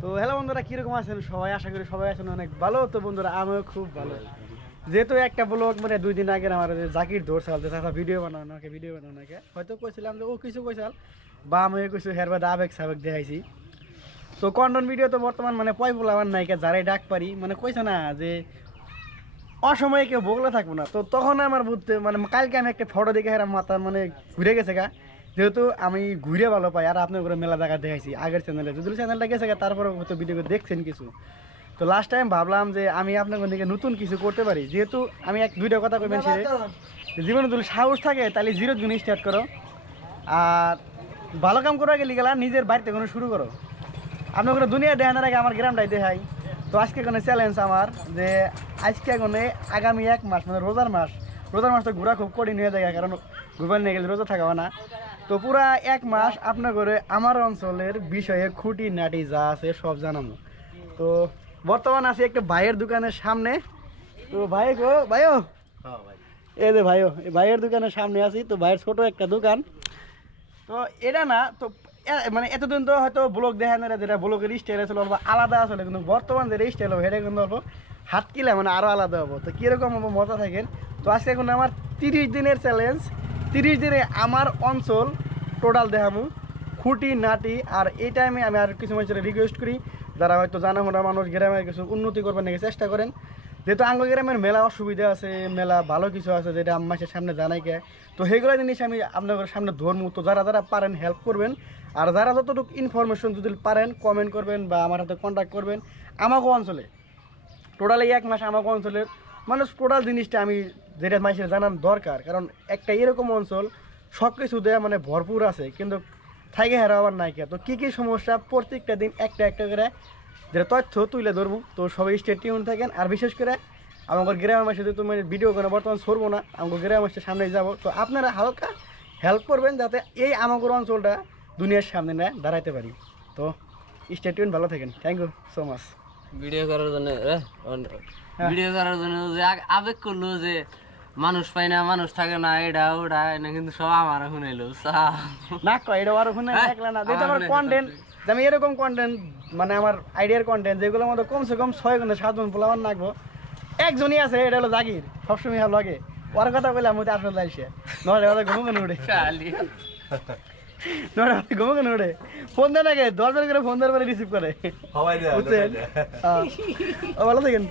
তো হ্যালো বন্ধুরা, কিরকম আছেন সবাই? আশা করি সবাই আছেন অনেক ভালো। তো বন্ধুরা, আমিও খুব ভালো। যেহেতু একটা ব্লগ মানে 2 দিন আগে আমার যে জাকির ধরছাল যে চাচা ভিডিও বানানোকে হয়তো কইছিলাম যে ও কিছু কইসাল বা আমি কইছি হের বাদে আবেগ সাবেক দেখাইছি। তো কন্টেন্ট ভিডিও তো বর্তমান মানে পয়বুল আমার নায়িকা যারাই ডাক পারি মানে কইছে না যে অসময়ে কেউ বগলে থাকবো না। তো তখন আমার বুঝতে মানে কালকে আমি একটা ফটো দেখে হেরা মাথা মানে ঘুরে গেছে গা। যেহেতু আমি ঘুরে ভালো পাই আর আপনার করে মেলা জায়গা দেখাইছি আগের চ্যানেলে, যদি চ্যানেলটা গেছে গা তারপরে হয়তো ভিডিও দেখছেন কিছু। তো লাস্ট টাইম ভাবলাম যে আমি আপনার দিকে নতুন কিছু করতে পারি, যেহেতু আমি দুইটা কথা কইবেন সে জীবনে যদি সাহস থাকে তাহলে 0 গুণ স্টার্ট করো, আর ভালো কাম করা গেলে গেলা নিজের বাড়িতে কোনো শুরু করো। আপনার কোনো দুনিয়া দেখানোর আগে আমার গ্রামটাই দেখাই। তো আজকে কোনো চ্যালেঞ্জ আমার যে আজকে কোনো আগামী 1 মাস মানে রোজার মাস তো ঘোরা খুব কঠিন হয়ে যায়, কারণ ঘুরবার নিয়ে গেলে রোজা থাকা না। তো পুরা 1 মাস আপনার করে আমার অঞ্চলের বিষয়ে খুঁটি নাটি যা আছে সব জানাবো। তো বর্তমান আছি একটা ভাইয়ের দোকানের সামনে। তো ভাই গো ভাইও, এই যে ভাইও এই ভাইয়ের দোকানের সামনে আছি। তো ভাইয়ের ছোট একটা দোকান। তো এটা না তো মানে এতদিন তো হয়তো ব্লগ দেখা না, যেটা ব্লগের স্টাইল ছিল অল্প আলাদা আসলে, কিন্তু বর্তমান যেটা স্টাইল হবে সেটা কিন্তু অল্প হাত কিলে মানে আরও আলাদা হবো। তো কীরকম হবো মজা থাকেন। তো আজকে এখন আমার 30 দিনের চ্যালেঞ্জ। 30 দিনে আমার অঞ্চল টোটাল দেখামু খুঁটি নাটি। আর এই টাইমে আমি আর কিছু মানুষের রিকোয়েস্ট করি যারা হয়তো জানা শোনা মানুষ গ্রামের কিছু উন্নতি করবার নাকি চেষ্টা করেন, যেহেতু আঙ্গ গ্রামের মেলা অসুবিধা আছে, মেলা ভালো কিছু আছে যেটা মাসের সামনে জানাই কে। তো সেইগুলো জিনিস আমি আপনাদের সামনে ধর্ম। তো যারা যারা পারেন হেল্প করবেন, আর যারা যতটুকু ইনফরমেশন যদি পারেন কমেন্ট করবেন বা আমার হাতে কন্ট্যাক্ট করবেন। আমাকে অঞ্চলে টোটালি 1 মাস আমাকে অঞ্চলের মানুষ টোটাল জিনিসটা আমি যেটা মানুষের জানার দরকার, কারণ একটা এরকম অঞ্চল সব কিছু দেওয়া মানে ভরপুর আছে, কিন্তু থাকে হারা আবার নাইকা। তো কী কী সমস্যা প্রত্যেকটা দিন একটা একটা করে যেটা তথ্য তুলে ধরবো। তো সবাই স্টে টিউন থাকেন। আর বিশেষ করে আমাদের গ্রামের মাসে তুমি ভিডিও করে বর্তমান সরবো না, আমাদের গ্রামের মাসের সামনে যাব। তো আপনারা হালকা হেল্প করবেন যাতে এই আমাদের অঞ্চলটা দুনিয়ার সামনে না দাঁড়াইতে পারি। তো স্টে টিউন, ভালো থাকেন। Thank you so much. Video করার জন্য যে আবেগ করলো যে মানুষ পাই না, মানুষ থাকে না, এটা ওটা না, কিন্তু সব আমার শুনাইলো না কয় এটা আর ওখানে একলা না, যেটা আমার কন্টেন্ট আমি এরকম কন্টেন্ট মানে আমার আইডিয়ার কন্টেন্ট যেগুলোর মধ্যে কমসে কম 6 ঘন্টা 7 ঘন্টা পোলাবার নাকবো। একজনই আছে, এটা হলো জাকির, সবসময় ভালো লাগে ওর কথা বলে আমি আসলে যাইছে নয় কথা ঘুমো কেন উঠে ঘুমো কেন উঠে ফোন দেয় নাকি 10 বার করে ফোন দেওয়ার পরে রিসিভ করে বুঝছেন। ও ভালো থাকেন।